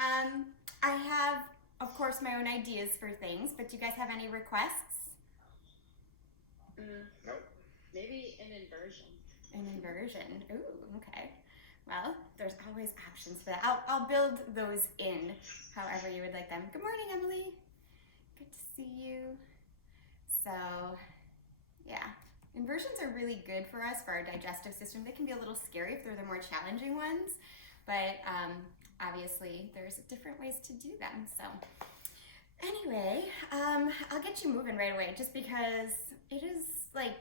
I have, of course, my own ideas for things, but do you guys have any requests? Nope. Maybe an inversion. An inversion. Ooh, okay. Well, there's always options for that. I'll build those in however you would like them. Good morning, Emily. Good to see you. So, yeah. Inversions are really good for us, for our digestive system. They can be a little scary if they're the more challenging ones, but obviously there's different ways to do them. So anyway, I'll get you moving right away just because it is like,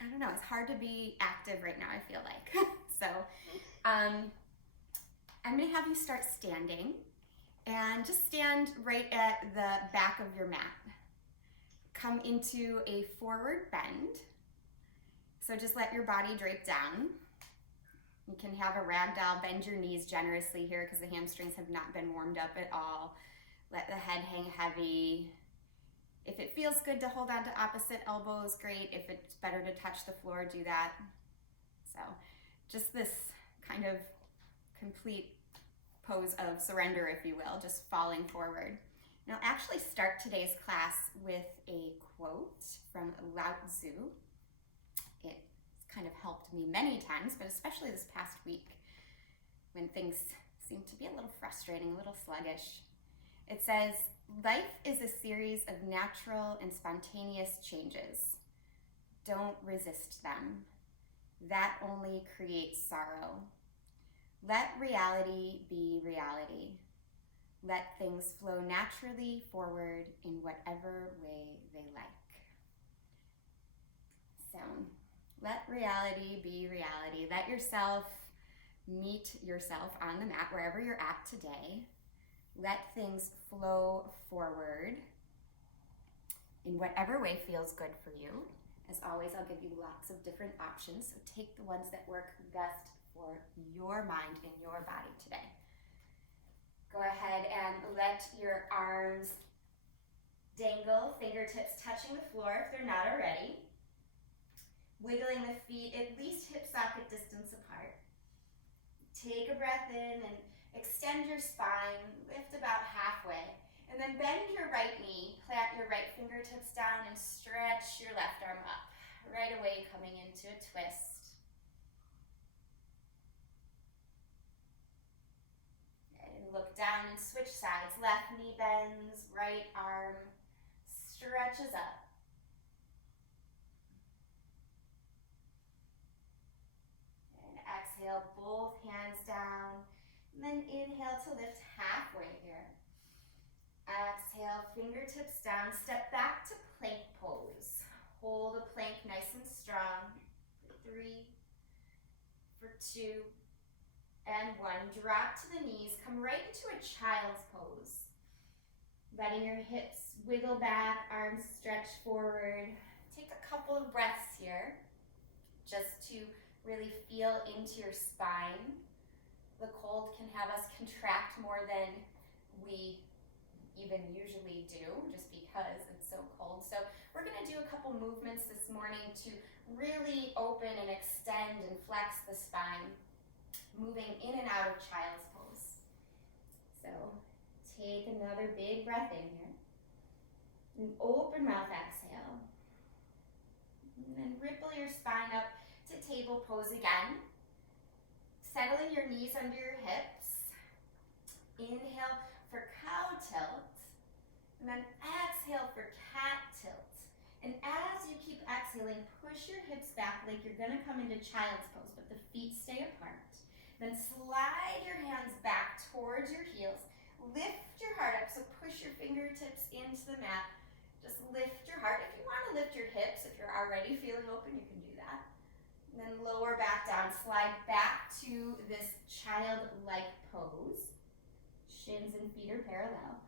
I don't know, it's hard to be active right now, I feel like. So I'm gonna have you start standing and just stand right at the back of your mat. Come into a forward bend. So just let your body drape down. You can have a ragdoll, bend your knees generously here because the hamstrings have not been warmed up at all. Let the head hang heavy. If it feels good to hold on to opposite elbows, great. If it's better to touch the floor, do that. So just this kind of complete pose of surrender, if you will, just falling forward. And I'll actually start today's class with a quote from Lao Tzu. It kind of helped me many times, but especially this past week when things seem to be a little frustrating, a little sluggish. It says, "Life is a series of natural and spontaneous changes. Don't resist them. That only creates sorrow. Let reality be reality. Let things flow naturally forward in whatever way they like." So, let reality be reality. Let yourself meet yourself on the mat wherever you're at today. Let things flow forward in whatever way feels good for you. As always, I'll give you lots of different options, so take the ones that work best for your mind and your body today. Go ahead and let your arms dangle, fingertips touching the floor if they're not already. Wiggling the feet at least hip socket distance apart. Take a breath in and extend your spine, lift about halfway, and then bend your right knee, plant your right fingertips down and stretch your left arm up. Right away coming into a twist. And look down and switch sides. Left knee bends, right arm stretches up. Exhale, both hands down, and then inhale to lift halfway here. Exhale, fingertips down, step back to plank pose. Hold a plank nice and strong for 3, for 2, and 1. Drop to the knees, come right into a child's pose. Letting your hips wiggle back, arms stretch forward. Take a couple of breaths here, just to really feel into your spine. The cold can have us contract more than we even usually do, just because it's so cold. So we're gonna do a couple movements this morning to really open and extend and flex the spine, moving in and out of child's pose. So take another big breath in here. And open mouth exhale. And then ripple your spine up to table pose again. Settling your knees under your hips. Inhale for cow tilt. And then exhale for cat tilt. And as you keep exhaling, push your hips back like you're gonna come into child's pose, but the feet stay apart. Then slide your hands back towards your heels. Lift your heart up, so push your fingertips into the mat. Just lift your heart. If you wanna lift your hips, if you're already feeling open, you can do that. And then lower back down, slide back to this childlike pose. Shins and feet are parallel.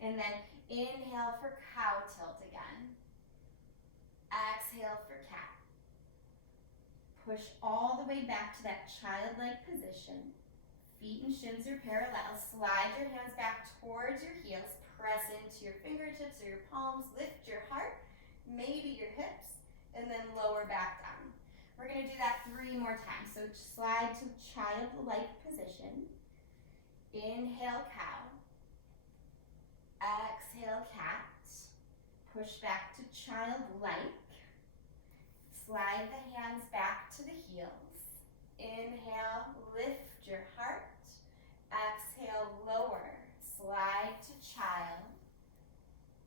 And then inhale for cow tilt again. Exhale for cat. Push all the way back to that childlike position. Feet and shins are parallel. Slide your hands back towards your heels. Press into your fingertips or your palms. Lift your heart, maybe your hips, and then lower back down. We're gonna do that 3 more times. So slide to childlike position. Inhale, cow. Exhale, cat. Push back to childlike. Slide the hands back to the heels. Inhale, lift your heart. Exhale, lower. Slide to child.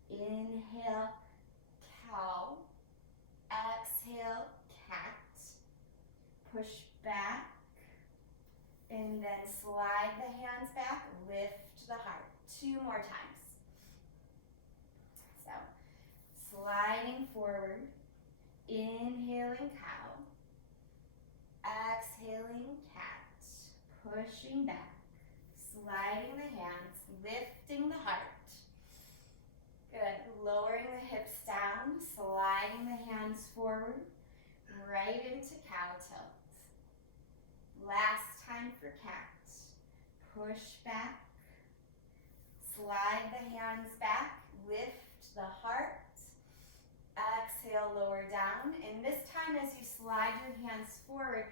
Inhale, cow. Exhale, cat. Push back. And then slide the hands back. Lift the heart. 2 more times. So, sliding forward. Inhaling cow. Exhaling cat. Pushing back. Sliding the hands. Lifting the heart. Good. Lowering the hips down. Sliding the hands forward. Right into cow tilt. Last time for cat. Push back. Slide the hands back. Lift the heart. Exhale, lower down. And this time as you slide your hands forward,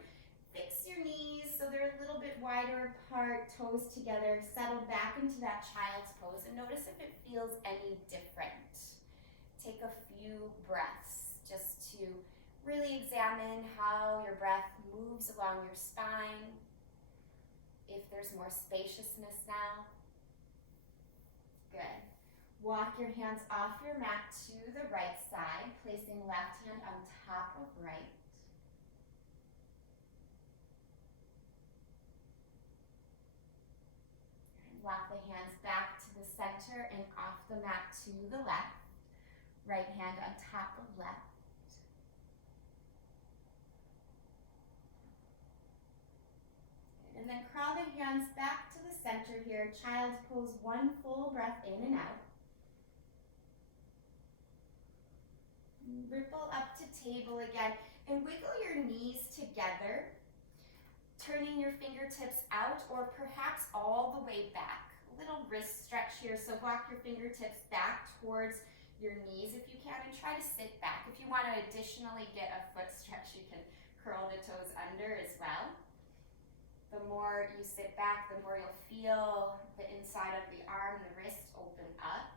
fix your knees so they're a little bit wider apart, toes together. Settle back into that child's pose and notice if it feels any different. Take a few breaths just to really examine how your breath moves along your spine. If there's more spaciousness now. Good. Walk your hands off your mat to the right side, placing left hand on top of right. Walk the hands back to the center and off the mat to the left. Right hand on top of left. And then crawl the hands back to the center here. Child's pose, 1 full breath in and out. Ripple up to table again and wiggle your knees together, turning your fingertips out or perhaps all the way back. A little wrist stretch here, so walk your fingertips back towards your knees if you can and try to sit back. If you want to additionally get a foot stretch, you can curl the toes under as well. The more you sit back, the more you'll feel the inside of the arm, the wrist open up.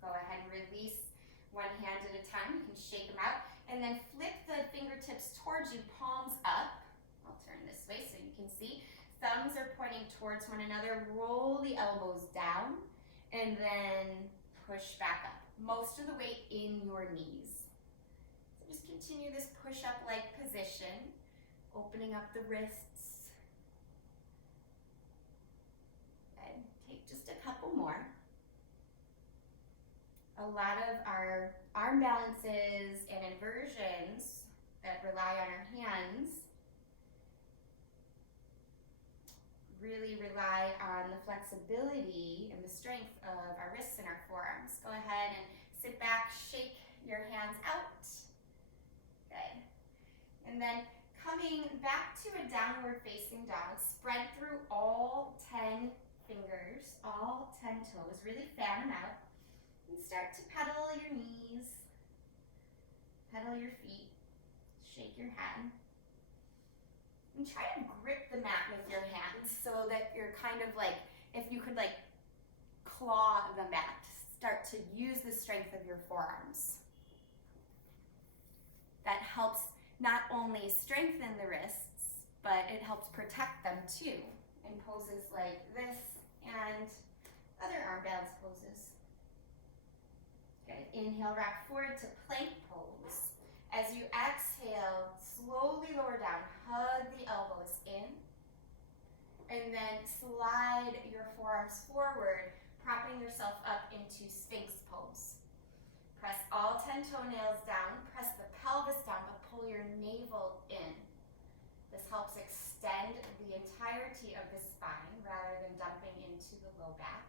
Go ahead and release one hand at a time. You can shake them out and then flip the fingertips towards you, palms up. I'll turn this way so you can see. Thumbs are pointing towards one another. Roll the elbows down and then push back up. Most of the weight in your knees. So just continue this push-up-like position, opening up the wrists. Good. Take just a couple more. A lot of our arm balances and inversions that rely on our hands really rely on the flexibility and the strength of our wrists and our forearms. Go ahead and sit back, shake your hands out. Good. And then coming back to a downward facing dog, spread through all 10 fingers, all 10 toes, really fan them out. And start to pedal your knees, pedal your feet, shake your head. And try to grip the mat with your hands so that you're kind of like, if you could like claw the mat, start to use the strength of your forearms. That helps not only strengthen the wrists, but it helps protect them too in poses like this and other arm balance poses. Good. Inhale, rock forward to plank pose. As you exhale, slowly lower down, hug the elbows in, and then slide your forearms forward, propping yourself up into Sphinx pose. Press all 10 toenails down, press the pelvis down, but pull your navel in. This helps extend the entirety of the spine rather than dumping into the low back.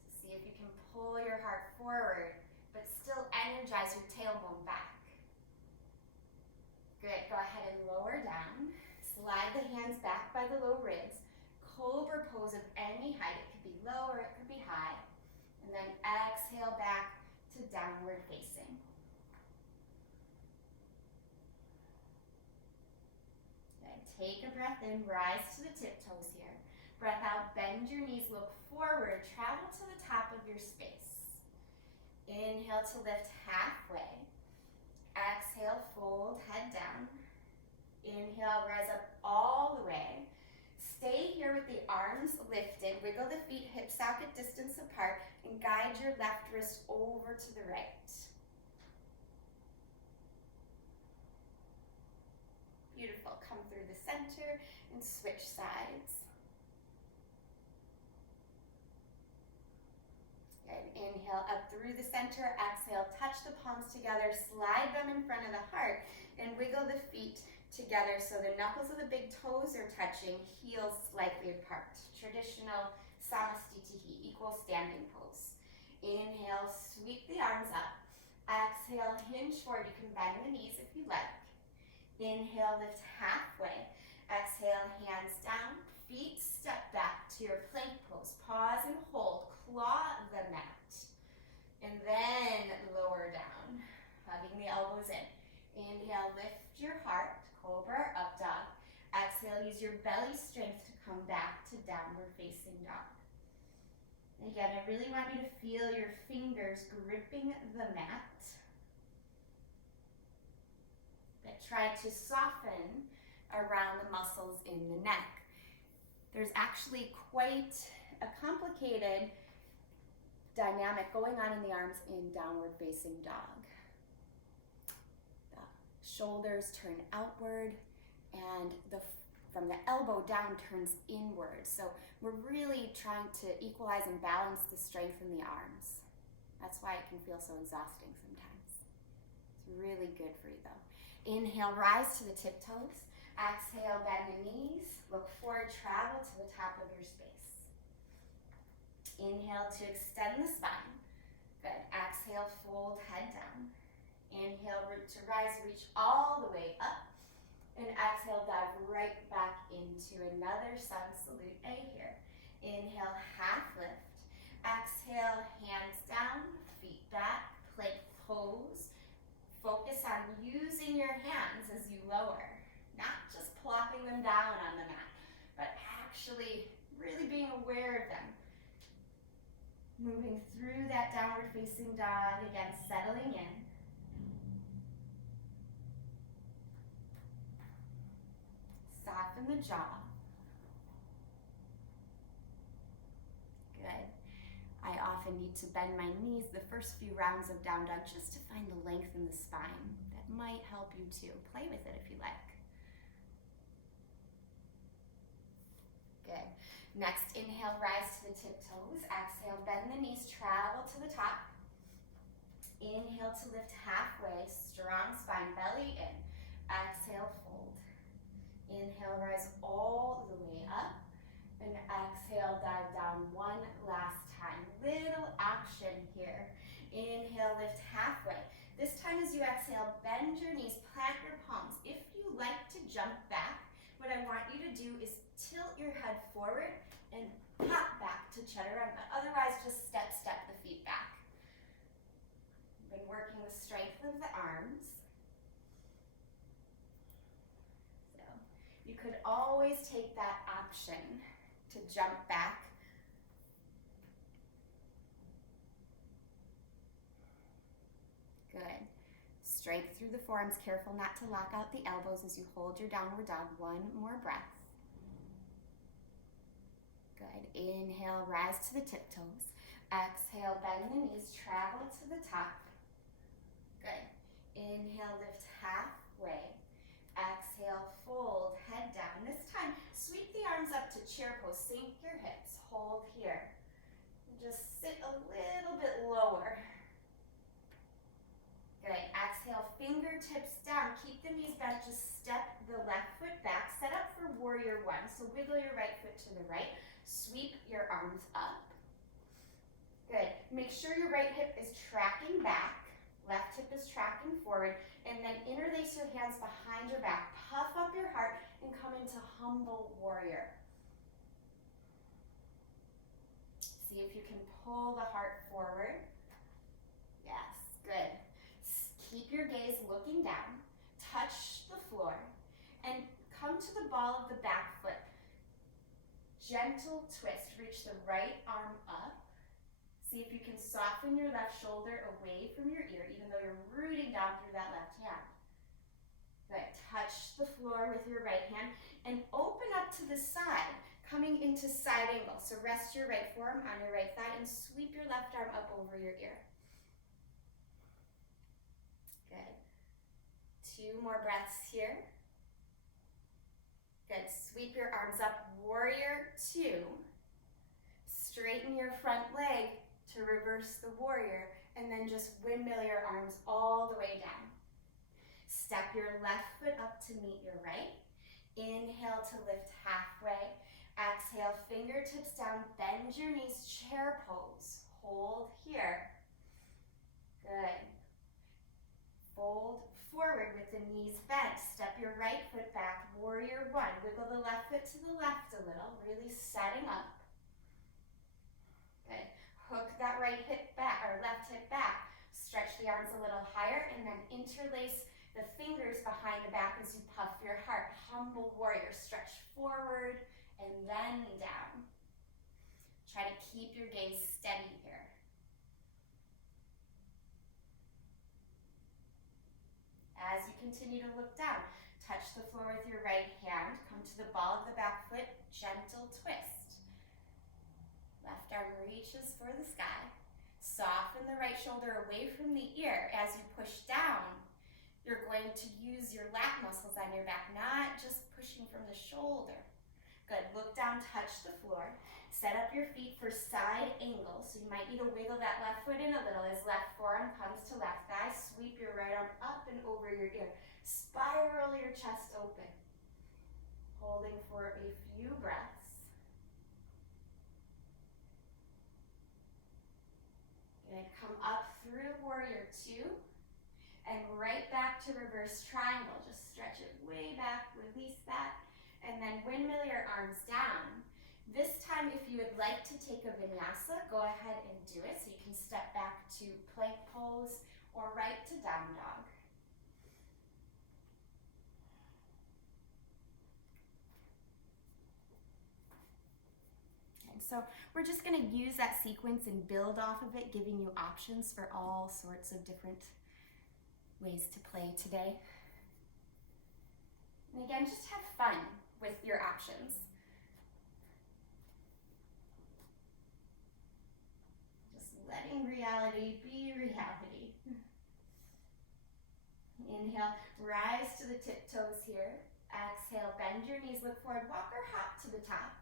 So see if you can pull your heart forward, but still energize your tailbone back. Good, go ahead and lower down. Slide the hands back by the low ribs. Cobra pose of any height. It could be low or it could be high. And then exhale back to downward facing. Take a breath in, rise to the tiptoes here. Breath out, bend your knees, look forward, travel to the top of your space. Inhale to lift halfway. Exhale, fold, head down. Inhale, rise up all the way. Stay here with the arms lifted. Wiggle the feet hip socket distance apart and guide your left wrist over to the right. Beautiful. Come through the center and switch sides. Good. Inhale up through the center. Exhale, touch the palms together. Slide them in front of the heart and wiggle the feet together so the knuckles of the big toes are touching, heels slightly apart. Traditional Samastitihi, equal standing pose. Inhale, sweep the arms up. Exhale, hinge forward. You can bend the knees if you like. Inhale, lift halfway. Exhale, hands down. Feet step back to your plank pose. Pause and hold. Claw the mat. And then lower down, hugging the elbows in. Inhale, lift your heart. Cobra, up dog. Exhale, use your belly strength to come back to downward facing dog. And again, I really want you to feel your fingers gripping the mat. But try to soften around the muscles in the neck. There's actually quite a complicated dynamic going on in the arms in downward facing dog. Shoulders turn outward and from the elbow down turns inward. So we're really trying to equalize and balance the strength in the arms. That's why it can feel so exhausting sometimes. It's really good for you though. Inhale, rise to the tiptoes. Exhale, bend the knees. Look forward, travel to the top of your space. Inhale to extend the spine. Good. Exhale, fold, head down. Inhale, root to rise, reach all the way up. And exhale, dive right back into another sun salute A here. Inhale, half lift. Exhale, hands down, feet back, plank pose. Focus on using your hands as you lower. Not just plopping them down on the mat, but actually really being aware of them. Moving through that downward facing dog, again, settling in. Soften the jaw. Good. I often need to bend my knees the first few rounds of down dog just to find the length in the spine. That might help you too. Play with it if you like. Good. Next, inhale, rise to the tiptoes. Exhale, bend the knees, travel to the top. Inhale to lift halfway, strong spine, belly in. Exhale, fold. Inhale, rise all the way up. And exhale, dive down one last time. Little action here. Inhale, lift halfway. This time as you exhale, bend your knees, plant your palms. If you like to jump back, what I want you to do is tilt your head forward and pop back to chaturanga. Otherwise, just step the feet back. Been working the strength of the arms. So you could always take that option to jump back. Good. Strength through the forearms, careful not to lock out the elbows as you hold your downward dog. One more breath. Good. Inhale, rise to the tiptoes. Exhale, bend the knees, travel to the top. Good. Inhale, lift halfway. Exhale, fold, head down. This time, sweep the arms up to chair pose. Sink your hips. Hold here. Just sit a little bit lower. Good. Exhale, fingertips down. Keep the knees bent. Just step the left foot back. Set up for warrior one. So wiggle your right foot to the right. Sweep your arms up. Good. Make sure your right hip is tracking back. Left hip is tracking forward. And then interlace your hands behind your back. Puff up your heart and come into humble warrior. See if you can pull the heart forward. Yes, good. Keep your gaze looking down. Touch the floor. And come to the ball of the back foot. Gentle twist, reach the right arm up. See if you can soften your left shoulder away from your ear, even though you're rooting down through that left hand. Good, touch the floor with your right hand and open up to the side, coming into side angle. So rest your right forearm on your right thigh and sweep your left arm up over your ear. Good. 2 more breaths here. Good, sweep your arms up, warrior 2. Straighten your front leg to reverse the warrior, and then just windmill your arms all the way down. Step your left foot up to meet your right. Inhale to lift halfway. Exhale, fingertips down, bend your knees, chair pose. Hold here. Good. Fold forward with the knees bent. Step your right foot back, warrior 1. Wiggle the left foot to the left a little, really setting up. Good. Hook that right hip back, or left hip back. Stretch the arms a little higher and then interlace the fingers behind the back as you puff your heart. Humble warrior, stretch forward and then down. Try to keep your gaze steady here. As you continue to look down, touch the floor with your right hand, come to the ball of the back foot, gentle twist. Left arm reaches for the sky. Soften the right shoulder away from the ear. As you push down, you're going to use your lat muscles on your back, not just pushing from the shoulder. Good, look down, touch the floor. Set up your feet for side angle, so you might need to wiggle that left foot in a little as left forearm comes to left thigh. Sweep your right arm up and over your ear. Spiral your chest open. Holding for a few breaths. Good, come up through warrior 2 and right back to reverse triangle. Just stretch it way back, release that, and then windmill your arms down. This time, if you would like to take a vinyasa, go ahead and do it. So you can step back to plank pose or right to down dog. And so we're just going to use that sequence and build off of it, giving you options for all sorts of different ways to play today. And again, just have fun with your options. Letting reality be reality. Inhale, rise to the tiptoes here. Exhale, bend your knees, look forward, walk or hop to the top.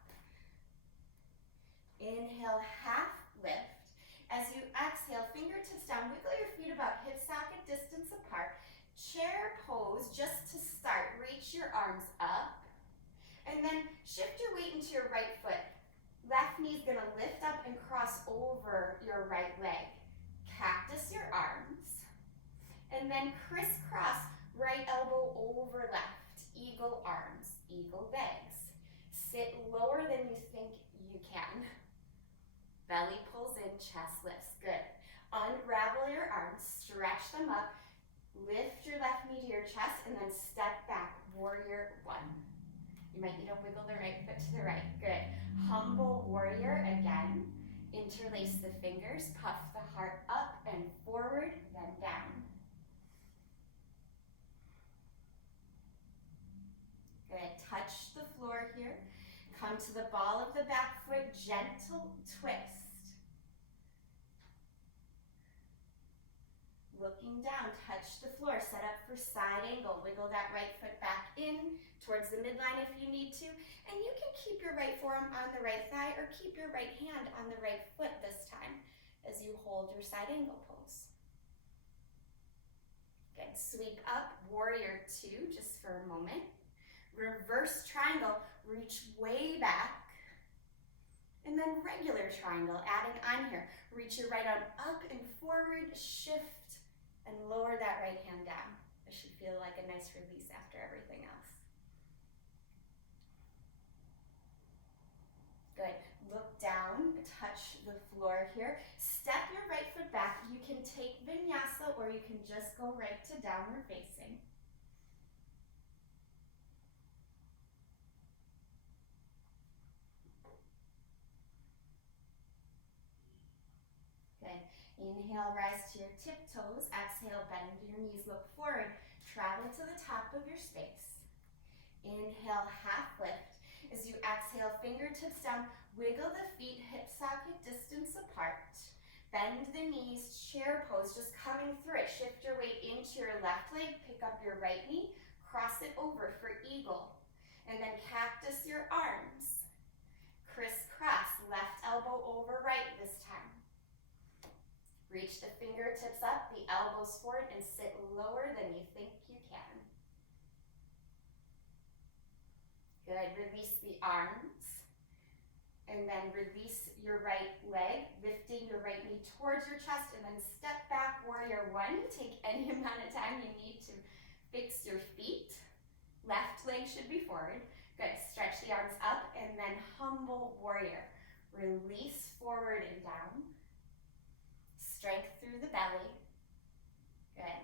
Inhale, half lift. As you exhale, fingertips down, wiggle your feet about hip socket distance apart. Chair pose just to start. Reach your arms up. And then shift your weight into your right foot. Left knee is going to lift up and cross over your right leg. Cactus your arms. And then crisscross, right elbow over left. Eagle arms, eagle legs. Sit lower than you think you can. Belly pulls in, chest lifts. Good. Unravel your arms, stretch them up. Lift your left knee to your chest and then step back, warrior 1. You might need to wiggle the right foot to the right. Good. Humble warrior again. Interlace the fingers, puff the heart up and forward, then down. Good. Touch the floor here. Come to the ball of the back foot, gentle twist. Looking down, touch the floor, set up for side angle. Wiggle that right foot back in towards the midline if you need to. And you can keep your right forearm on the right thigh or keep your right hand on the right foot this time as you hold your side angle pose. Good, sweep up, warrior 2 just for a moment. Reverse triangle, reach way back. And then regular triangle, adding on here. Reach your right arm up and forward, shift, and lower that right hand down. It should feel like a nice release after everything else. Good. Look down, touch the floor here. Step your right foot back. You can take vinyasa or you can just go right to downward facing. Inhale, rise to your tiptoes. Exhale, bend your knees, look forward. Travel to the top of your space. Inhale, half lift. As you exhale, fingertips down, wiggle the feet hip socket distance apart. Bend the knees, chair pose, just coming through it. Shift your weight into your left leg, pick up your right knee, cross it over for eagle. And then cactus your arms. Crisscross, left elbow over right this time. Reach the fingertips up, the elbows forward, and sit lower than you think you can. Good, release the arms. And then release your right leg, lifting your right knee towards your chest, and then step back, warrior one. Take any amount of time you need to fix your feet. Left leg should be forward. Good, stretch the arms up, and then humble warrior. Release forward and down. Strength through the belly. Good.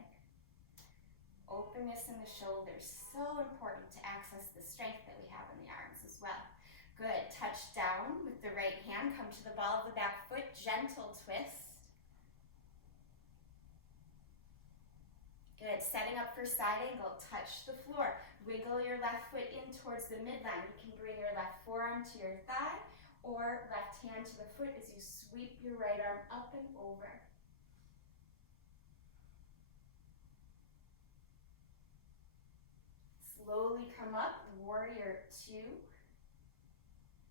Openness in the shoulders. So important to access the strength that we have in the arms as well. Good. Touch down with the right hand. Come to the ball of the back foot. Gentle twist. Good. Setting up for side angle. Touch the floor. Wiggle your left foot in towards the midline. You can bring your left forearm to your thigh or left hand to the foot as you sweep your right arm up and over. Slowly come up, warrior two.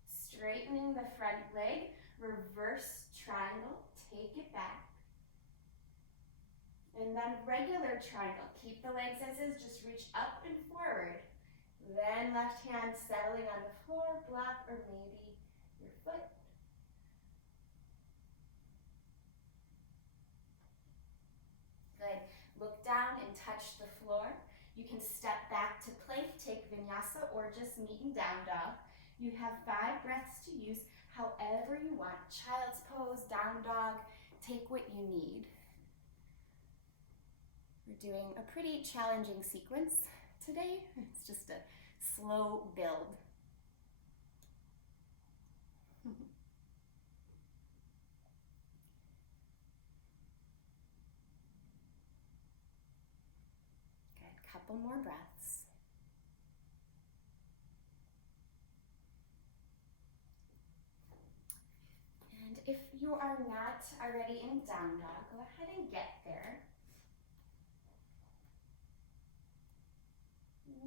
Straightening the front leg, reverse triangle, take it back. And then regular triangle, keep the legs as is, just reach up and forward. Then left hand settling on the floor, block or maybe your foot. Good, look down and touch the floor. You can step back to plank, take vinyasa, or just meeting down dog. You have 5 breaths to use however you want. Child's pose, down dog, take what you need. We're doing a pretty challenging sequence today. It's just a slow build. Good, couple more breaths. And if you are not already in down dog, go ahead and get there.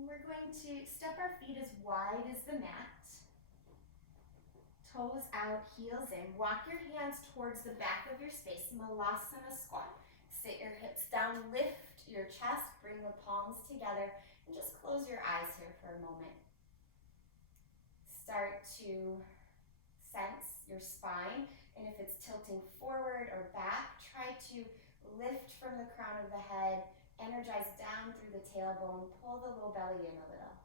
We're going to step our feet as wide as the mat. Toes out, heels in. Walk your hands towards the back of your space. Malasana squat. Sit your hips down, lift your chest, bring the palms together, and just close your eyes here for a moment. Start to sense your spine, and if it's tilting forward or back, try to lift from the crown of the head, energize down through the tailbone, pull the low belly in a little.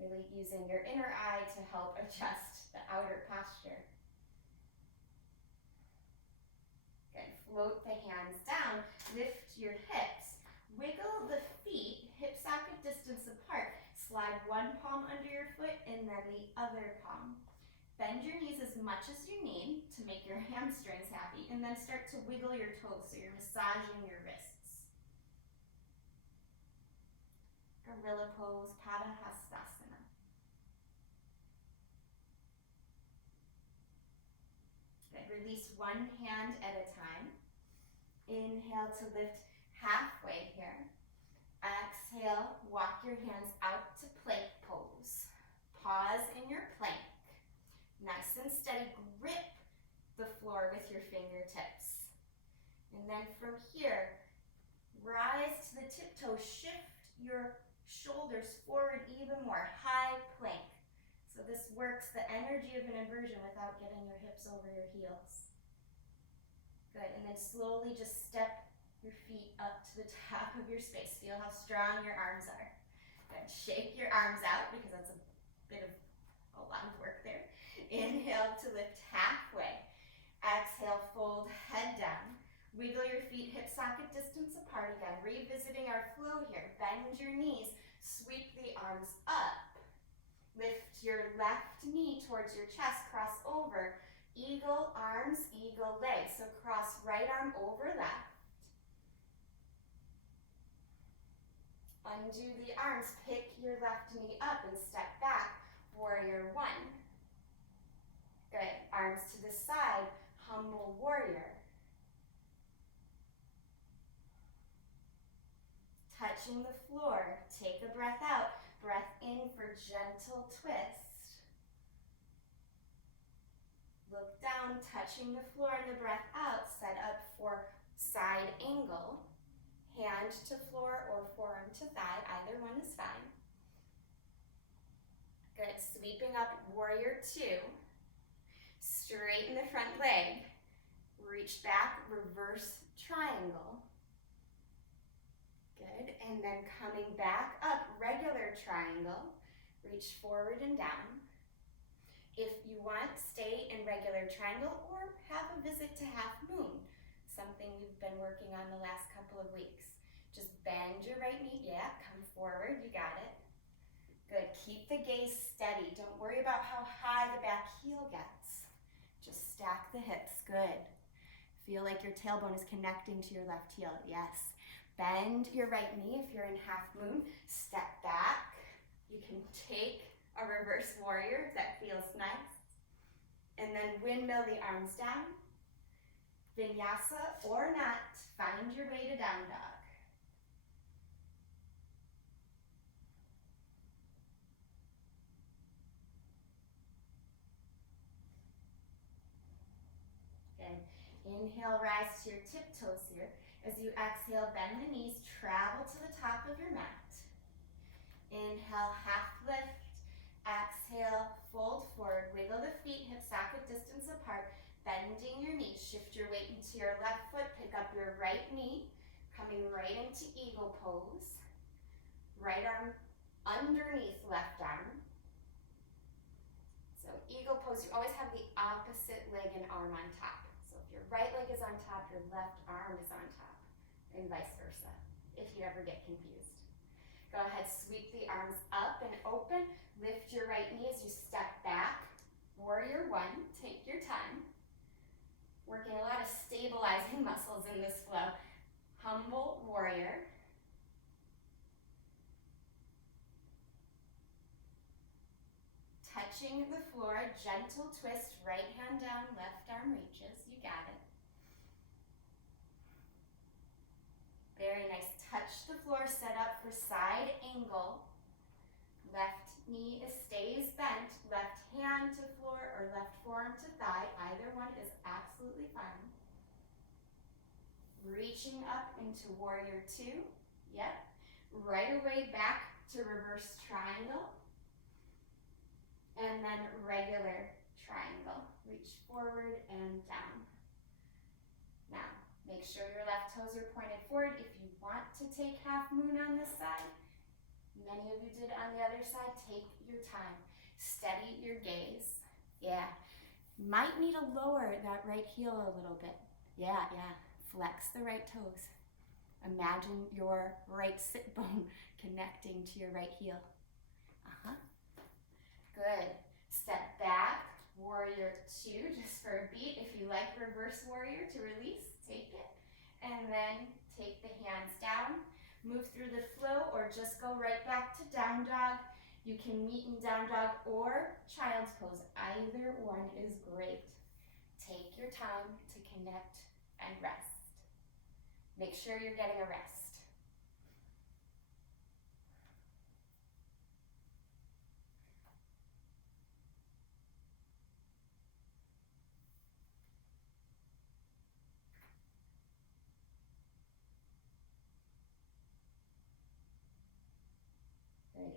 Really using your inner eye to help adjust the outer posture. Good, float the hands down, lift your hips, wiggle the feet, hip socket distance apart, slide one palm under your foot and then the other palm. Bend your knees as much as you need to make your hamstrings happy, and then start to wiggle your toes so you're massaging your wrists. Gorilla pose, Padahastasana. Good, release one hand at a time. Inhale to lift halfway here. Exhale, walk your hands out to plank pose. Pause in your plank. Nice and steady, grip the floor with your fingertips. And then from here, rise to the tiptoes, shift your shoulders forward even more, high plank. So this works the energy of an inversion without getting your hips over your heels. Good, and then slowly just step your feet up to the top of your space. Feel how strong your arms are. Good, shake your arms out because that's a lot of work there. Inhale to lift halfway. Exhale, fold head down. Wiggle your feet hip socket distance apart again. Revisiting our flow here. Bend your knees. Sweep the arms up. Lift your left knee towards your chest. Cross over. Eagle arms, eagle legs. So cross right arm over left. Undo the arms, pick your left knee up and step back. Warrior one. Good. Arms to the side, humble warrior. Touching the floor, take a breath out. Breath in for gentle twist. Look down, touching the floor and the breath out. Set up for side angle. Hand to floor or forearm to thigh, either one is fine. Good, sweeping up, warrior two. Straighten the front leg. Reach back, reverse triangle. Good, and then coming back up, regular triangle. Reach forward and down. If you want, stay in regular triangle or have a visit to half moon. Something we've been working on the last couple of weeks. Just bend your right knee, yeah, come forward, you got it. Good, keep the gaze steady. Don't worry about how high the back heel gets. Just stack the hips, good. Feel like your tailbone is connecting to your left heel, yes. Bend your right knee if you're in half moon, step back. You can take a reverse warrior, that feels nice. And then windmill the arms down. Vinyasa or not, find your way to down dog. Good. Inhale, rise to your tiptoes here. As you exhale, bend the knees, travel to the top of your mat. Inhale, half lift. Exhale, fold forward, wiggle the feet, hip socket distance apart, bending your knees. Shift your weight into your left foot, pick up your right knee, coming right into eagle pose. Right arm underneath left arm. So eagle pose, you always have the opposite leg and arm on top. So if your right leg is on top, your left arm is on top, and vice versa, if you ever get confused. Go ahead, sweep the arms up and open. Lift your right knee as you step back. Warrior one, take your time. Working a lot of stabilizing muscles in this flow. Humble warrior. Touching the floor, gentle twist, right hand down, left arm reaches. You got it. Very nice. Touch the floor, set up for side angle. Left knee stays bent. Left hand to floor or left forearm to thigh. Either one is absolutely fine. Reaching up into warrior two. Yep. Right away back to reverse triangle. And then regular triangle. Reach forward and down. Now, make sure your left toes are pointed forward. If you want to take half moon on this side, many of you did on the other side, take your time. Steady your gaze. Yeah. Might need to lower that right heel a little bit. Yeah. Flex the right toes. Imagine your right sit bone connecting to your right heel. Good. Step back, warrior two, just for a beat. If you like reverse warrior to release, take it. And then take the hands down. Move through the flow or just go right back to down dog. You can meet in down dog or child's pose. Either one is great. Take your time to connect and rest. Make sure you're getting a rest.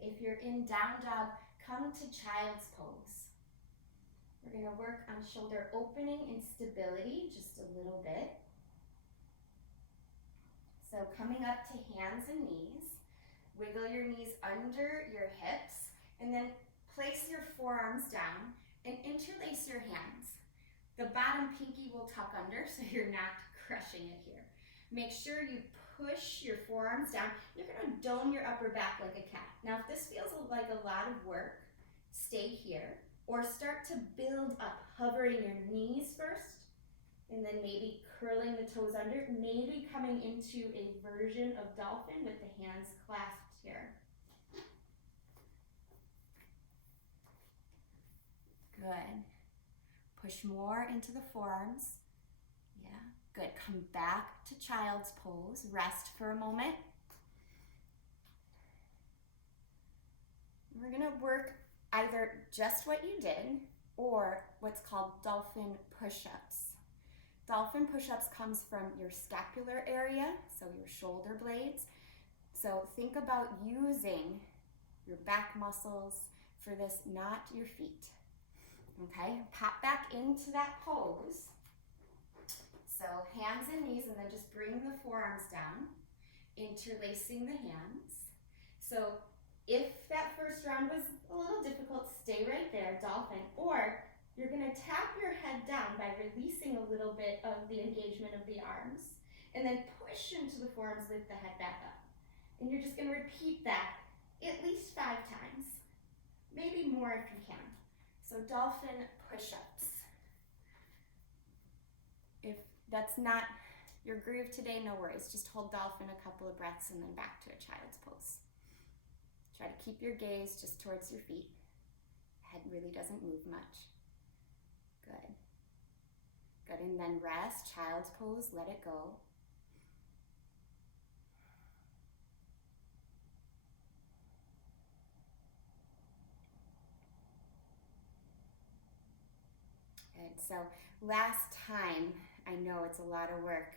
If you're in down dog, come to child's pose. We're going to work on shoulder opening and stability just a little bit. So coming up to hands and knees, wiggle your knees under your hips, and then place your forearms down and interlace your hands. The bottom pinky will tuck under so you're not crushing it here. Make sure you push your forearms down. You're going to dome your upper back like a cat. Now, if this feels like a lot of work, stay here. Or start to build up, hovering your knees first, and then maybe curling the toes under, maybe coming into a version of dolphin with the hands clasped here. Good. Push more into the forearms. Yeah, good. Come back to child's pose. Rest for a moment. We're gonna work either just what you did or what's called dolphin push-ups. Dolphin push-ups comes from your scapular area, so your shoulder blades. So think about using your back muscles for this, not your feet. Okay, pop back into that pose. So hands and knees, and then just bring the forearms down, interlacing the hands. So if that first round was a little difficult, stay right there, dolphin, or you're gonna tap your head down by releasing a little bit of the engagement of the arms, and then push into the forearms, lift the head back up. And you're just gonna repeat that at least 5 times, maybe more if you can. So dolphin push-ups. If that's not your groove today, no worries. Just hold dolphin a couple of breaths and then back to a child's pose. Try to keep your gaze just towards your feet. Head really doesn't move much. Good. Good, and then rest, child's pose, let it go. Good, so last time, I know it's a lot of work.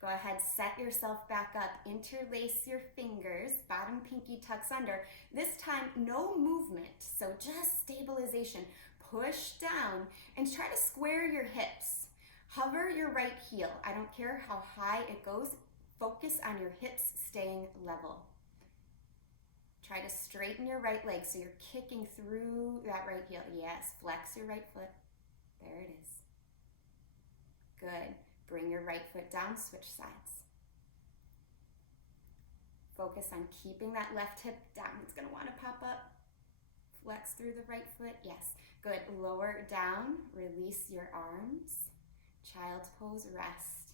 Go ahead, set yourself back up, interlace your fingers, bottom pinky tucks under. This time, no movement, so just stabilization. Push down and try to square your hips. Hover your right heel. I don't care how high it goes. Focus on your hips staying level. Try to straighten your right leg so you're kicking through that right heel. Yes, flex your right foot. There it is. Good. Bring your right foot down, switch sides. Focus on keeping that left hip down. It's gonna wanna pop up. Flex through the right foot, yes. Good, lower down, release your arms. Child's pose, rest.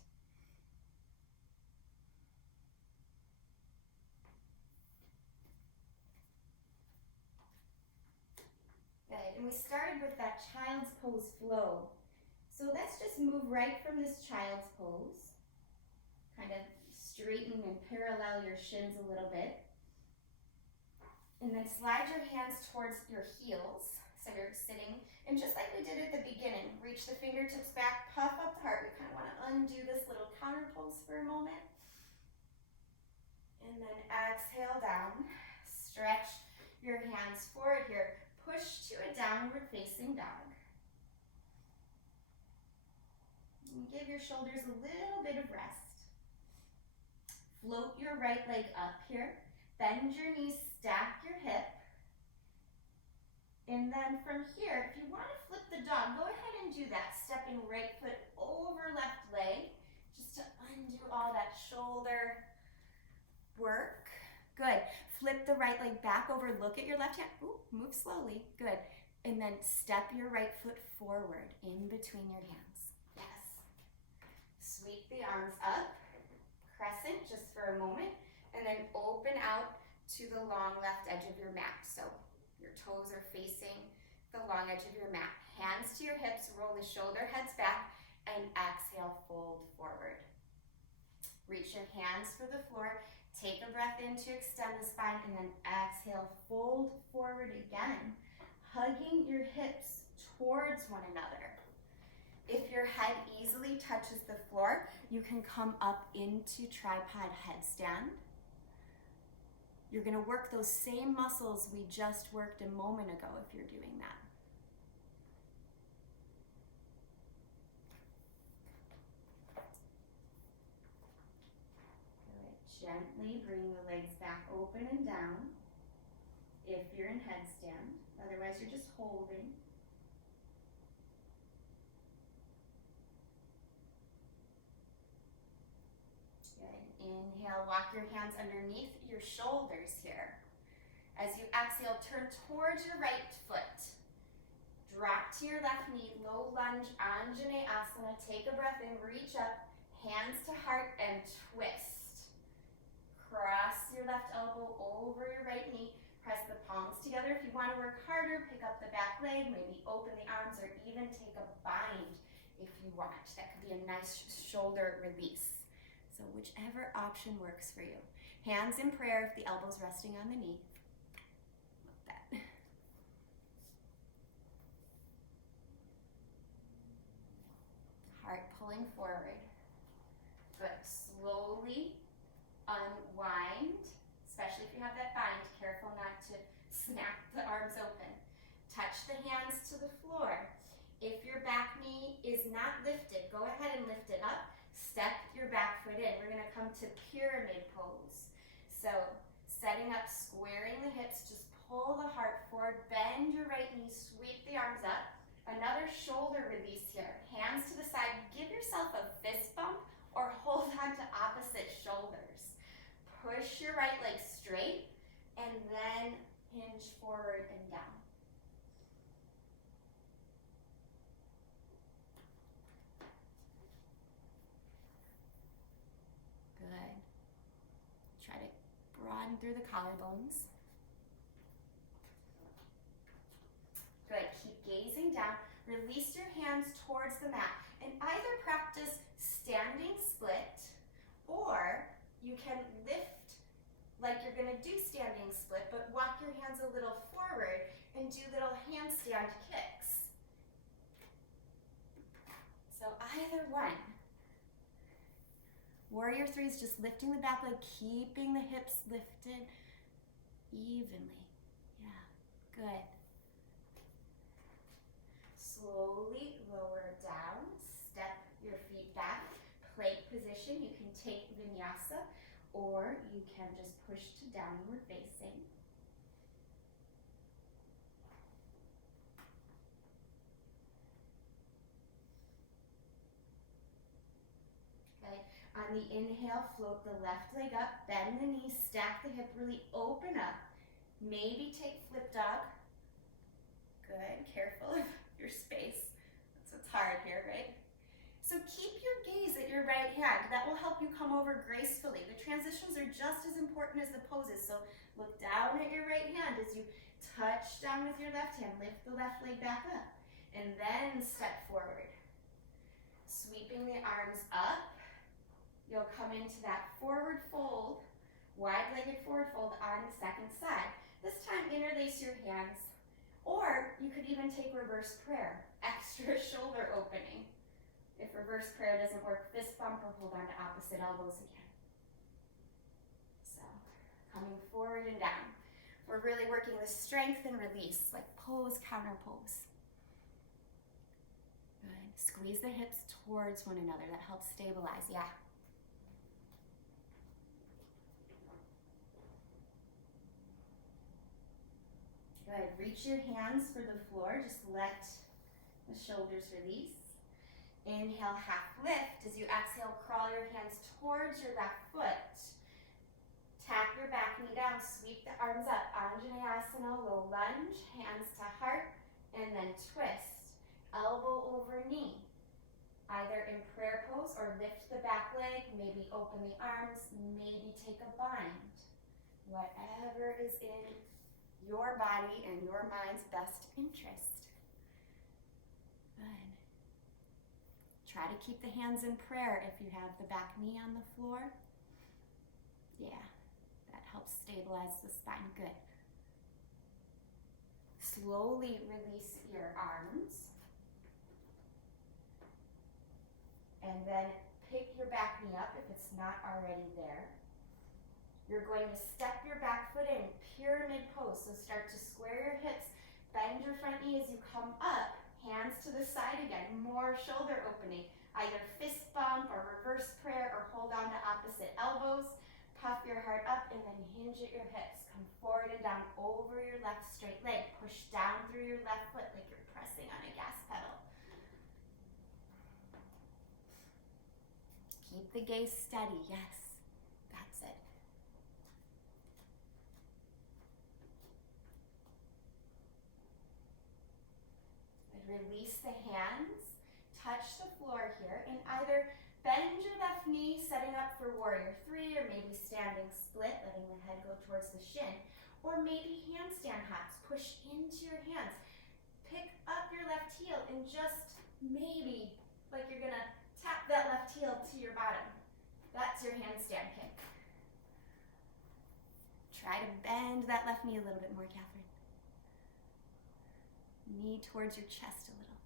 Good, and we started with that child's pose flow. So let's just move right from this child's pose. Kind of straighten and parallel your shins a little bit. And then slide your hands towards your heels. So you're sitting, and just like we did at the beginning, reach the fingertips back, puff up the heart. We kind of want to undo this little counter pose for a moment. And then exhale down. Stretch your hands forward here. Push to a downward facing dog. And give your shoulders a little bit of rest. Float your right leg up here. Bend your knees, stack your hip. And then from here, if you want to flip the dog, go ahead and do that. Stepping right foot over left leg, just to undo all that shoulder work. Good. Flip the right leg back over, look at your left hand. Ooh, move slowly. Good. And then step your right foot forward in between your hands. Yes. Sweep the arms up, crescent just for a moment, and then open out to the long left edge of your mat. So your toes are facing the long edge of your mat. Hands to your hips, roll the shoulder heads back, and exhale, fold forward. Reach your hands for the floor. Take a breath in to extend the spine, and then exhale, fold forward again, hugging your hips towards one another. If your head easily touches the floor, you can come up into tripod headstand. You're gonna work those same muscles we just worked a moment ago if you're doing that. Good. Gently bring the legs back open and down if you're in headstand. Otherwise, you're just holding. Inhale, walk your hands underneath your shoulders here. As you exhale, turn towards your right foot. Drop to your left knee, low lunge, Anjaneyasana. Take a breath in, reach up, hands to heart, and twist. Cross your left elbow over your right knee. Press the palms together. If you want to work harder, pick up the back leg, maybe open the arms, or even take a bind if you want. That could be a nice shoulder release. So whichever option works for you. Hands in prayer if the elbow's resting on the knee. Like that. Heart pulling forward. Good. Slowly unwind, especially if you have that bind. Careful not to snap the arms open. Touch the hands to the floor. If your back knee is not lifted, go ahead and lift it up. Step your back foot in. We're going to come to pyramid pose. So setting up, squaring the hips, just pull the heart forward, bend your right knee, sweep the arms up. Another shoulder release here. Hands to the side. Give yourself a fist bump or hold on to opposite shoulders. Push your right leg straight and then hinge forward and down. Good. Try to broaden through the collarbones. Good. Keep gazing down. Release your hands towards the mat and either practice standing split, or you can lift like you're going to do standing split, but walk your hands a little forward and do little handstand kicks. So either one. Warrior three is just lifting the back leg, keeping the hips lifted evenly. Yeah, good. Slowly lower down, step your feet back, plank position. You can take vinyasa or you can just push to downward facing. Okay, on the inhale, float the left leg up, bend the knee, stack the hip, really open up. Maybe take flip dog. Good, careful of your space. That's what's hard here, right? So keep your gaze at your right hand. That will help you come over gracefully. The transitions are just as important as the poses. So look down at your right hand as you touch down with your left hand. Lift the left leg back up and then step forward. Sweeping the arms up. You'll come into that forward fold, wide-legged forward fold on the second side. This time interlace your hands, or you could even take reverse prayer, extra shoulder opening. If reverse prayer doesn't work, fist bump or hold on to opposite elbows again. So, coming forward and down. We're really working the strength and release, like pose, counter pose. Good. Squeeze the hips towards one another. That helps stabilize, yeah. Good. Reach your hands for the floor. Just let the shoulders release. Inhale, half lift. As you exhale, crawl your hands towards your left foot. Tap your back knee down, sweep the arms up. Anjaneyasana, low lunge, hands to heart, and then twist. Elbow over knee. Either in prayer pose or lift the back leg, maybe open the arms, maybe take a bind. Whatever is in your body and your mind's best interest. Good. Try to keep the hands in prayer if you have the back knee on the floor. Yeah, that helps stabilize the spine. Good. Slowly release your arms. And then pick your back knee up if it's not already there. You're going to step your back foot in, pyramid pose. So start to square your hips, bend your front knee as you come up. Hands to the side again, more shoulder opening. Either fist bump or reverse prayer or hold on to opposite elbows. Puff your heart up and then hinge at your hips. Come forward and down over your left straight leg. Push down through your left foot like you're pressing on a gas pedal. Keep the gaze steady, yes. That's it. Release the hands, touch the floor here, and either bend your left knee, setting up for warrior three, or maybe standing split, letting the head go towards the shin, or maybe handstand hats, push into your hands. Pick up your left heel and just maybe, like you're gonna tap that left heel to your bottom. That's your handstand kick. Try to bend that left knee a little bit more, Catherine. Knee towards your chest a little.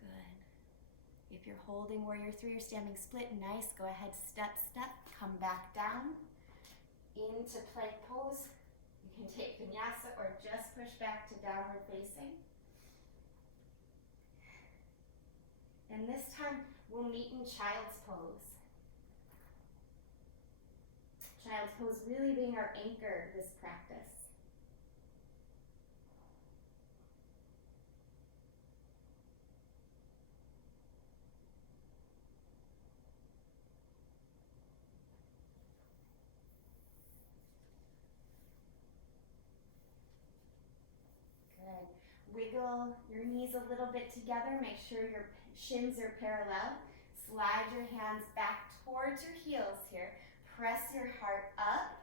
Good. If you're holding warrior three or standing split, nice. Go ahead, step, step. Come back down into plank pose. You can take vinyasa or just push back to downward facing. And this time, we'll meet in child's pose. Child's pose really being our anchor this practice. Good. Wiggle your knees a little bit together. Make sure your shins are parallel. Slide your hands back towards your heels here. Press your heart up.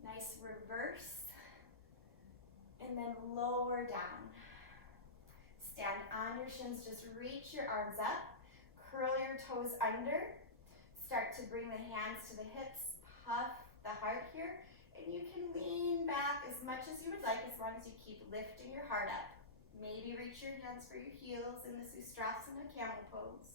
Nice reverse. And then lower down. Stand on your shins. Just reach your arms up. Curl your toes under. Start to bring the hands to the hips. Puff the heart here. And you can lean back as much as you would like, as long as you keep lifting your heart up. Maybe reach your hands for your heels in this Ustrasana camel pose.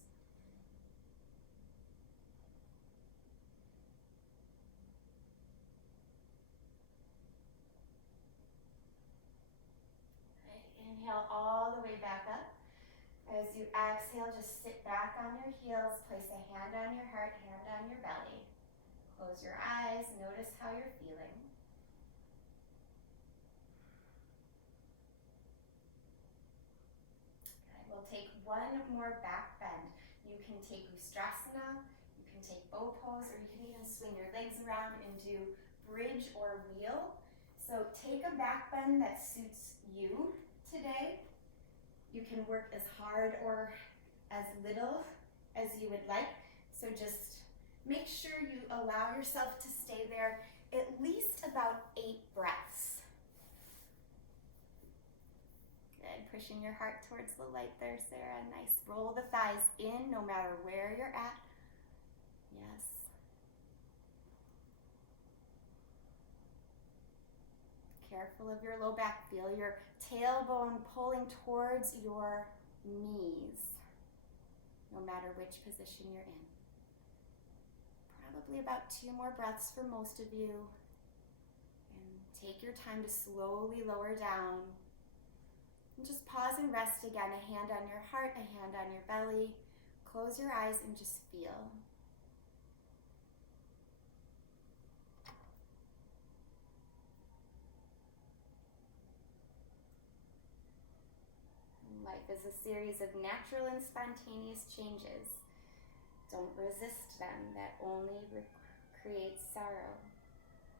Inhale all the way back up. As you exhale, just sit back on your heels. Place a hand on your heart, hand on your belly. Close your eyes. Notice how you're feeling. Okay, we'll take one more back bend. You can take Ustrasana, you can take bow pose, or you can even swing your legs around and do bridge or wheel. So take a back bend that suits you today. You can work as hard or as little as you would like. So just make sure you allow yourself to stay there at least about 8 breaths. Good, pushing your heart towards the light there, Sarah. Nice, roll the thighs in no matter where you're at. Yes. Careful of your low back. Feel your tailbone pulling towards your knees, no matter which position you're in. Probably about 2 more breaths for most of you. And take your time to slowly lower down. And just pause and rest again. A hand on your heart, a hand on your belly. Close your eyes and just feel. Life is a series of natural and spontaneous changes. Don't resist them. That only creates sorrow.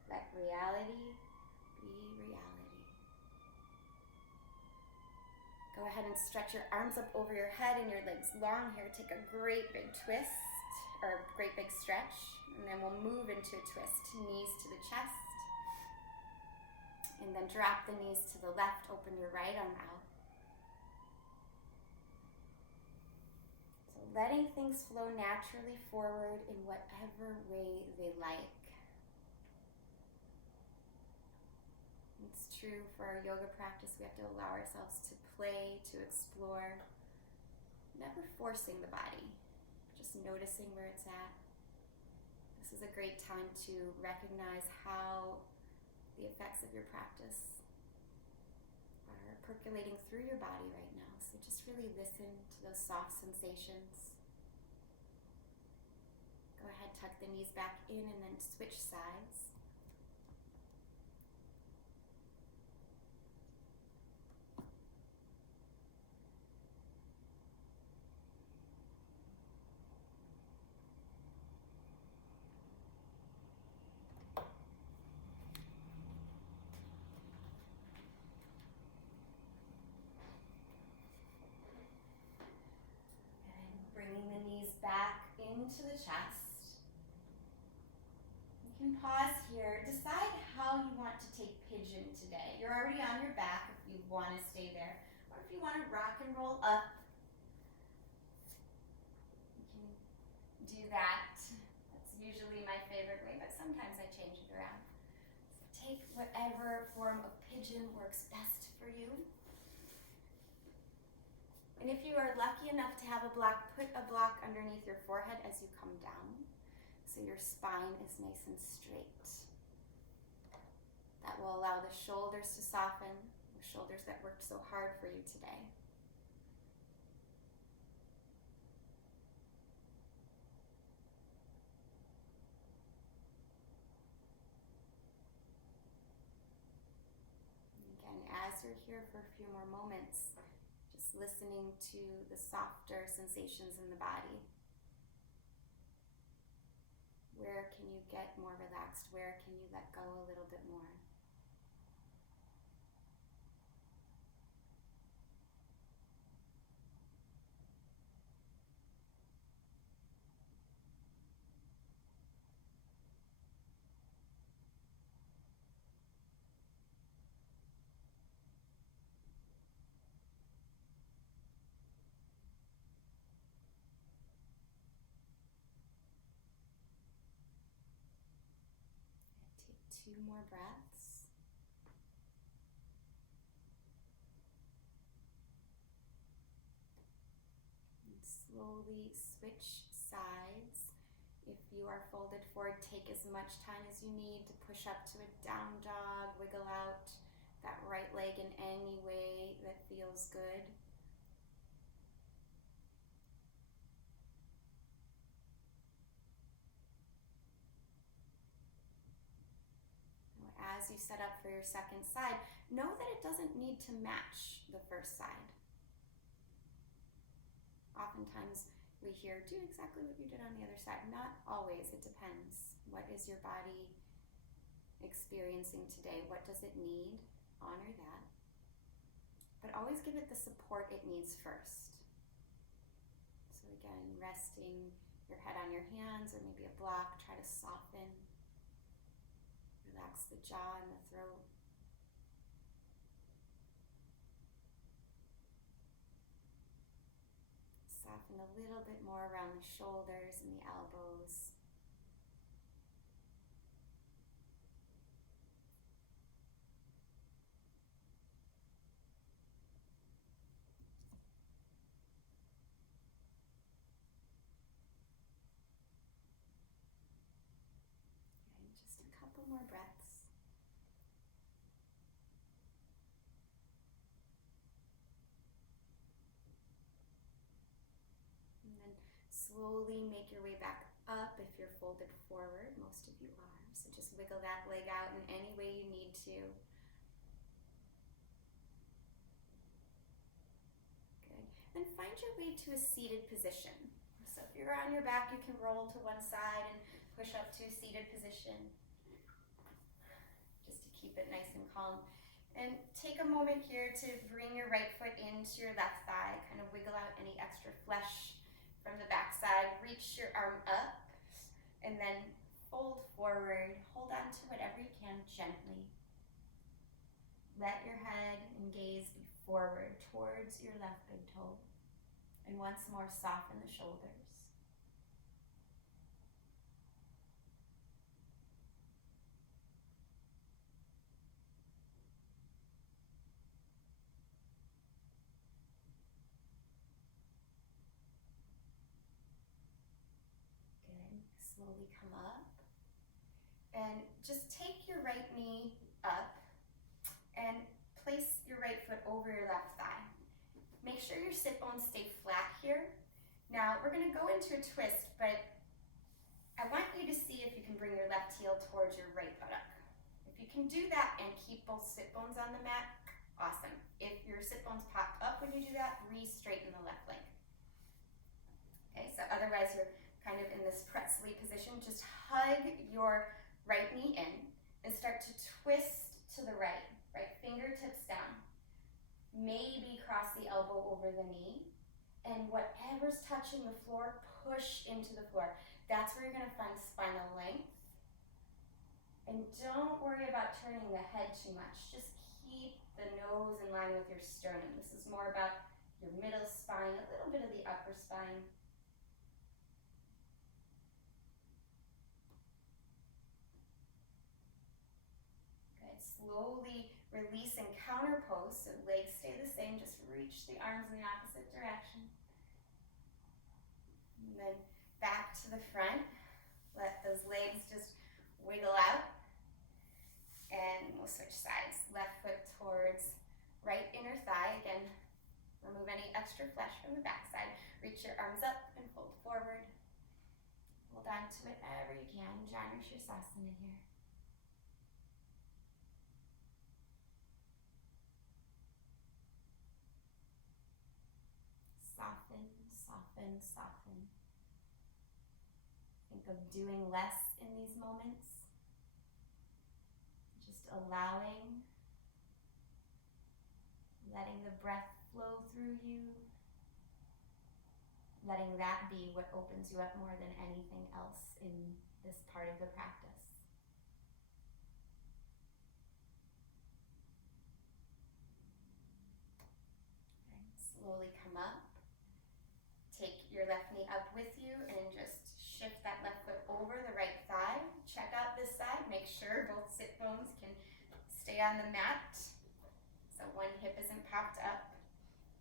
Let reality be reality. Go ahead and stretch your arms up over your head and your legs long here. Take a great big twist, or great big stretch, and then we'll move into a twist. Knees to the chest. And then drop the knees to the left. Open your right arm out. Letting things flow naturally forward in whatever way they like. It's true for our yoga practice. We have to allow ourselves to play, to explore, never forcing the body, just noticing where it's at. This is a great time to recognize how the effects of your practice are percolating through your body right now. So just really listen to those soft sensations. Go ahead, tuck the knees back in and then switch sides. into the chest. You can pause here. Decide how you want to take pigeon today. You're already on your back if you want to stay there, or if you want to rock and roll up, you can do that. That's usually my favorite way, but sometimes I change it around. So take whatever form of pigeon works best for you. And if you are lucky enough to have a block, put a block underneath your forehead as you come down, so your spine is nice and straight. That will allow the shoulders to soften, the shoulders that worked so hard for you today. And again, as you're here for a few more moments, just listening to the softer sensations in the body. Where can you get more relaxed? Where can you let go a little bit more? Take 2 more breaths. And slowly switch sides. If you are folded forward, take as much time as you need to push up to a down dog, wiggle out that right leg in any way that feels good. As you set up for your second side, know that it doesn't need to match the first side. Oftentimes we hear, do exactly what you did on the other side. Not always, it depends. What is your body experiencing today? What does it need? Honor that. But always give it the support it needs first. So again, resting your head on your hands or maybe a block, try to soften. Relax the jaw and the throat. Soften a little bit more around the shoulders and the elbows. Okay, just a couple more breaths. And then slowly make your way back up if you're folded forward. Most of you are. So just wiggle that leg out in any way you need to. Good. Then find your way to a seated position. So if you're on your back, you can roll to one side and push up to a seated position. Just to keep it nice and calm. And take a moment here to bring your right foot into your left thigh. Kind of wiggle out any extra flesh from the back side. Reach your arm up and then fold forward. Hold on to whatever you can gently. Let your head and gaze be forward towards your left big toe. And once more, soften the shoulders. Good. Slowly come up. And just take your right knee up and place your right foot over your left thigh. Make sure your sit bones stay flat here. Now we're going to go into a twist, but I want you to see if you can bring your left heel towards your right buttock. If you can do that and keep both sit bones on the mat, awesome. If your sit bones pop up when you do that, re-straighten the left leg. Okay, so otherwise you're kind of in this pretzely position. Just hug your right knee in and start to twist to the right. Right fingertips down. Maybe cross the elbow over the knee. And whatever's touching the floor, push into the floor. That's where you're going to find spinal length. And don't worry about turning the head too much. Just keep the nose in line with your sternum. This is more about your middle spine, a little bit of the upper spine. Good. Slowly release and counter pose, so legs stay the same. Just reach the arms in the opposite direction. And then back to the front. Let those legs just wiggle out. And we'll switch sides. Left foot towards right inner thigh. Again, remove any extra flesh from the backside. Reach your arms up and fold forward. Hold on to whatever you can. Janu Shirsasana here. Soften, soften, soften. Think of doing less in these moments. Just allowing, letting the breath flow through you, letting that be what opens you up more than anything else in this part of the practice. Okay, slowly come up. Take your left knee up with you and just shift that left foot over the right thigh. Check out this side. Make sure both sit bones can stay on the mat. So one hip isn't popped up.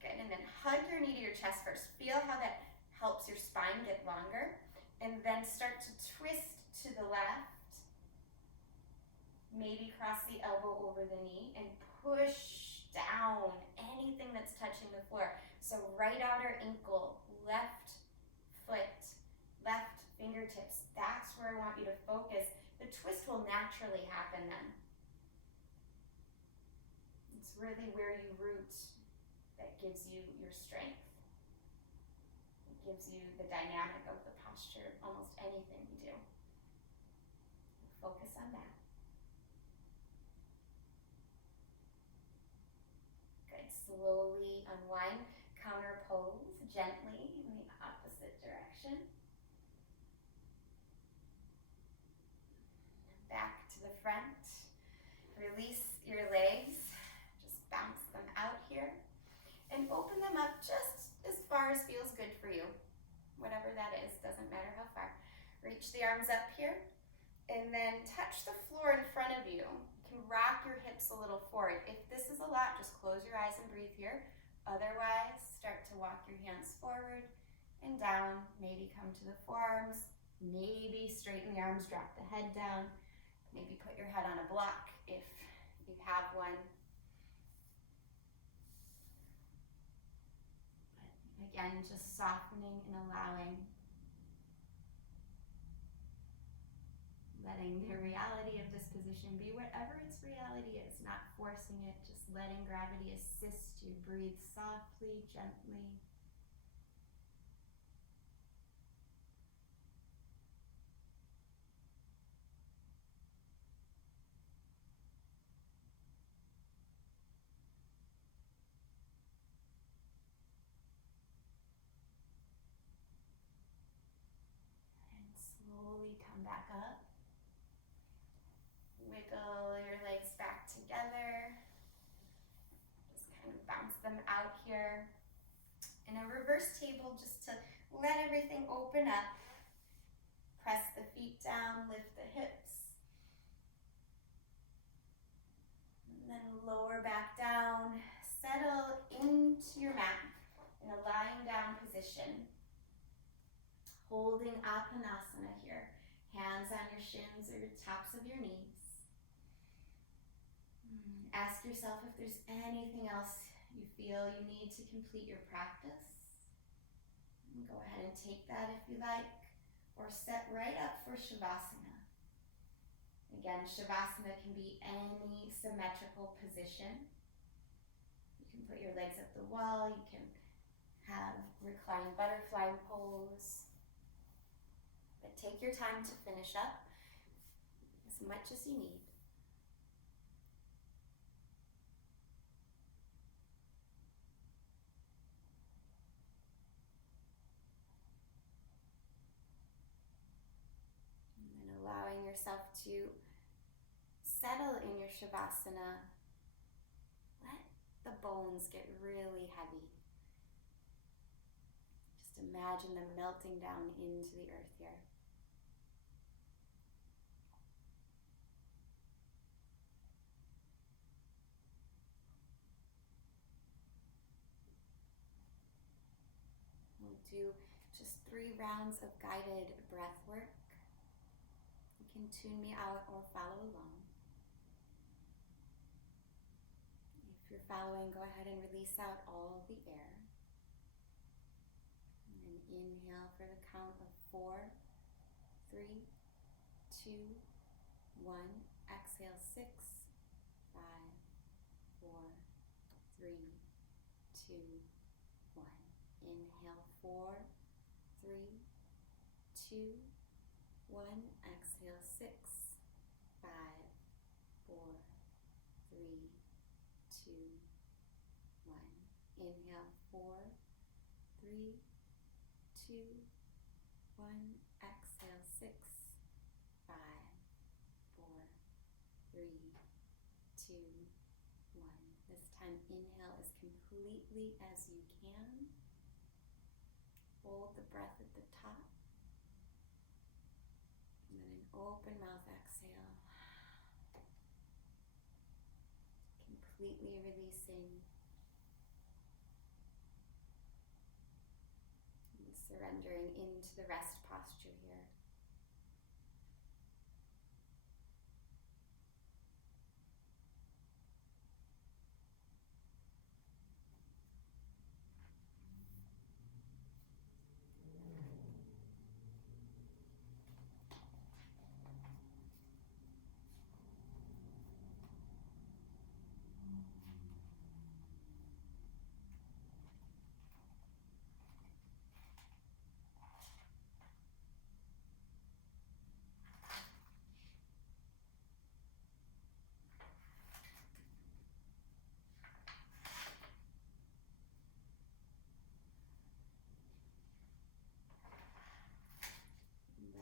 Good. And then hug your knee to your chest first. Feel how that helps your spine get longer. And then start to twist to the left. Maybe cross the elbow over the knee and push down anything that's touching the floor. So right outer ankle, left foot, left fingertips. That's where I want you to focus. The twist will naturally happen then. It's really where you root that gives you your strength. It gives you the dynamic of the posture of almost anything you do. Focus on that. Good. Slowly unwind. Counter pose gently in the opposite direction. Back to the front. Release your legs. Just bounce them out here. And open them up just as far as feels good for you. Whatever that is, doesn't matter how far. Reach the arms up here. And then touch the floor in front of you. You can rock your hips a little forward. If this is a lot, just close your eyes and breathe here. Otherwise, start to walk your hands forward and down. Maybe come to the forearms. Maybe straighten the arms, drop the head down. Maybe put your head on a block if you have one. But again, just softening and allowing. Letting the reality of this position be whatever its reality is, not forcing it, just letting gravity assist you. Breathe softly, gently. And slowly come back up. Wiggle your legs back together. Just kind of bounce them out here. In a reverse table, just to let everything open up. Press the feet down, lift the hips. And then lower back down. Settle into your mat in a lying down position. Holding Apanasana here. Hands on your shins or the tops of your knees. Ask yourself if there's anything else you feel you need to complete your practice. Go ahead and take that if you like, or set right up for Shavasana. Again, Shavasana can be any symmetrical position. You can put your legs up the wall, you can have reclined butterfly pose. But take your time to finish up as much as you need. yourself to settle in your Shavasana, let the bones get really heavy. Just imagine them melting down into the earth here. We'll do just 3 rounds of guided breath work. You can tune me out or follow along. If you're following, go ahead and release out all the air. And then inhale for the count of 4, 3, 2, 1. Exhale 6, 5, 4, 3, 2, 1. Inhale 4, 3, 2, 1. Exhale 6, 5, 4, 3, 2, 1. Inhale 4, 3, 2, 1. Exhale 6, 5, 4, 3, 2, 1. This time inhale as completely as you can. Hold the breath at the top. And then an open mouth exhale. Completely releasing and surrendering into the rest posture here.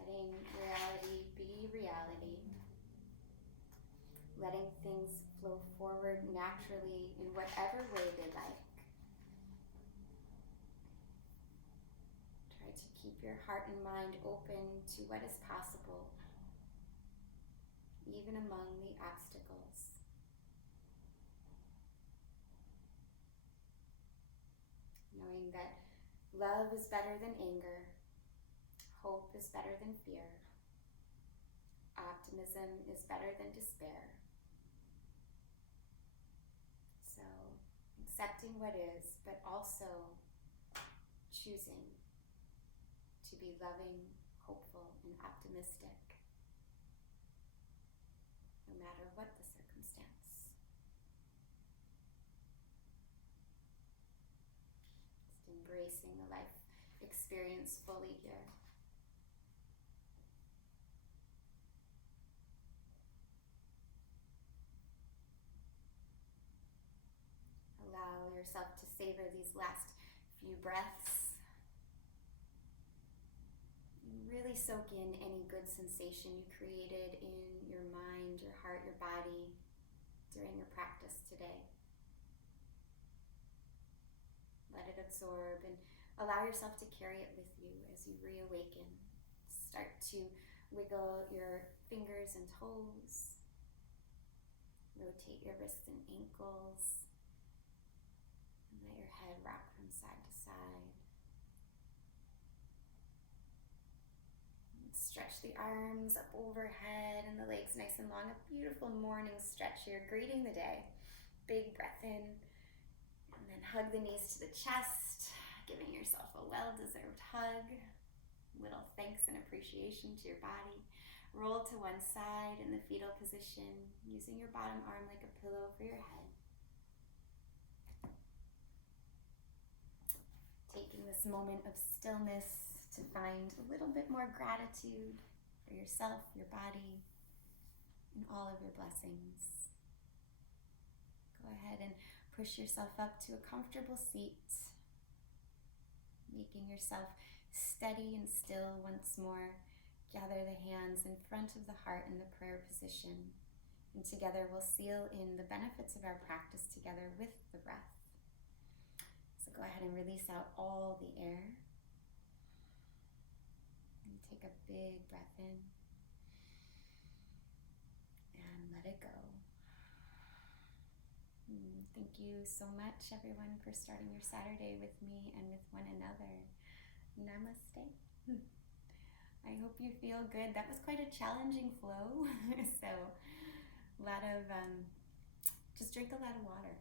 Letting reality be reality. Letting things flow forward naturally in whatever way they like. Try to keep your heart and mind open to what is possible, even among the obstacles. Knowing that love is better than anger, hope is better than fear, optimism is better than despair. So, accepting what is, but also choosing to be loving, hopeful, and optimistic, no matter what the circumstance. Just embracing the life experience fully here. Allow yourself to savor these last few breaths. And really soak in any good sensation you created in your mind, your heart, your body during your practice today. Let it absorb and allow yourself to carry it with you as you reawaken. Start to wiggle your fingers and toes. Rotate your wrists and ankles. And let your head rock from side to side. And stretch the arms up overhead and the legs nice and long. A beautiful morning stretch here, greeting the day. Big breath in. And then hug the knees to the chest, giving yourself a well-deserved hug. Little thanks and appreciation to your body. Roll to one side in the fetal position, using your bottom arm like a pillow for your head. Taking this moment of stillness to find a little bit more gratitude for yourself, your body, and all of your blessings. Go ahead and push yourself up to a comfortable seat, making yourself steady and still once more. Gather the hands in front of the heart in the prayer position. And together we'll seal in the benefits of our practice together with the breath. So go ahead and release out all the air. And take a big breath in. And let it go. Thank you so much, everyone, for starting your Saturday with me and with one another. Namaste. I hope you feel good. That was quite a challenging flow. So a lot of, just drink a lot of water.